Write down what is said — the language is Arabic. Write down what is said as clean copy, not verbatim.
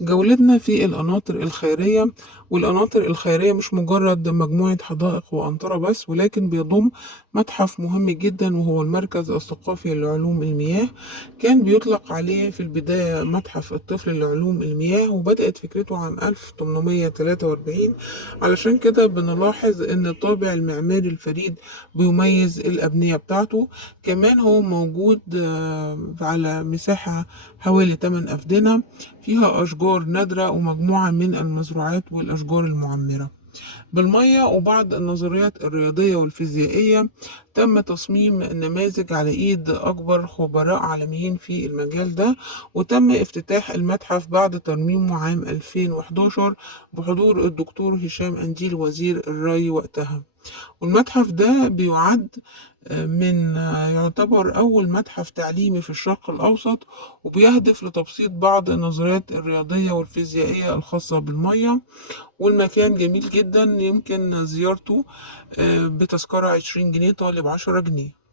جولتنا في القناطر الخيرية. والقناطر الخيرية مش مجرد مجموعة حدائق وأنطرة بس، ولكن بيضم متحف مهم جدا وهو المركز الثقافي لعلوم المياه. كان بيطلق عليه في البداية متحف الطفل لعلوم المياه، وبدأت فكرته عام 1843. علشان كده بنلاحظ إن الطابع المعماري الفريد بيميز الأبنية بتاعته. كمان هو موجود على مساحة حوالي 8 أفدنة، فيها أشجار نادرة ومجموعة من المزروعات والأشجار المعمرة بالمية. وبعض النظريات الرياضية والفيزيائية تم تصميم نماذج على إيد أكبر خبراء عالميين في المجال ده. وتم افتتاح المتحف بعد ترميمه عام 2011 بحضور الدكتور هشام أنديل وزير الري وقتها. والمتحف ده بيعد يعتبر أول متحف تعليمي في الشرق الأوسط، وبيهدف لتبسيط بعض النظريات الرياضية والفيزيائية الخاصة بالمية. والمكان جميل جدا، يمكن زيارته بتذكرة 20 جنيه، طالب 10 جنيه.